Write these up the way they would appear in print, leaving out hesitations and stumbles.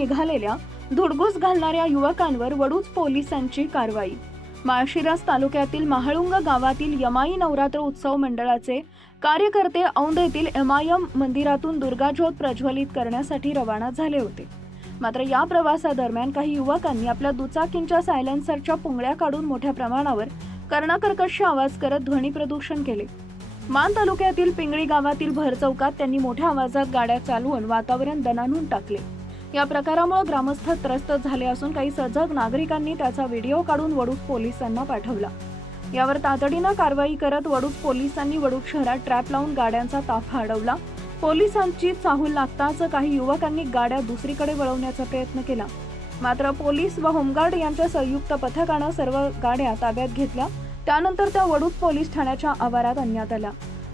निघालेल्या धुडगूस घालणाऱ्या युवकांवर वडूज पोलिसांची कारवाई। माळशिरस तालुक्यातील महाळुंग गावातील यमाई नवरात्र उत्सव मंडळाचे कार्यकर्ते औंध येथील एमआयएम मंदिरातून दुर्गाज्योत प्रज्वलित करण्यासाठी रवाना झाले होते। मात्र या प्रवासादरम्यान काही युवकांनी आपल्या दुचाकींच्या सायलेन्सरच्या पुंगळ्या काढून मोठ्या प्रमाणावर कर्णकर्कश आवाज करत ध्वनी प्रदूषण केले। मान तालुक्यातील पिंगळी गावातील भर चौकात त्यांनी मोठ्या आवाजात गाड्या चालवून वातावरण दणाणून टाकले। या प्रकारामुळे ग्रामस्थ त्रस्त झाले असून काही सजग नागरिकांनी त्याचा व्हिडिओ काढून वडूज पोलिसांना पाठवला। यावर तातडीने कारवाई करत वडूज पोलिसांनी वडूज शहरात ट्रॅप लावून गाड्यांचा ताफा अडवला। पोलिसांची चाहूल लागताच काही युवकांनी गाड्या दुसरीकडे वळवण्याचा प्रयत्न केला। मात्र पोलीस व होमगार्ड यांच्या संयुक्त पथकाने सर्व गाड्या ताब्यात घेतल्या। त्यानंतर त्या वडूज पोलीस ठाण्याच्या आवारात आणण्यात आल्या।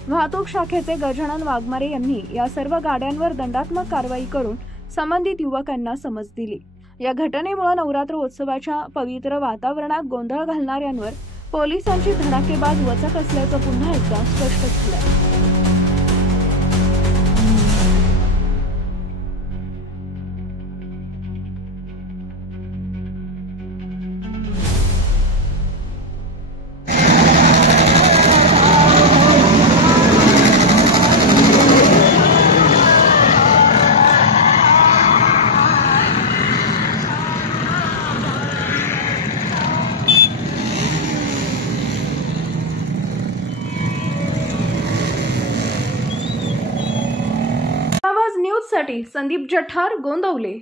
वाहतूक शाखेचे गजानन वाघमारे यांनी या सर्व गाड्यांवर दंडात्मक कारवाई करून संबंधित युवकांना समज दिली। या घटनेमुळे नवरात्र उत्सवाच्या पवित्र वातावरणात गोंधळ घालणाऱ्यांवर पोलिसांची धडाकेबाज वचक असल्याचं पुन्हा एकदा स्पष्ट झालं। आवाज न्यूज साठी संदीप जठार, गोंदवले।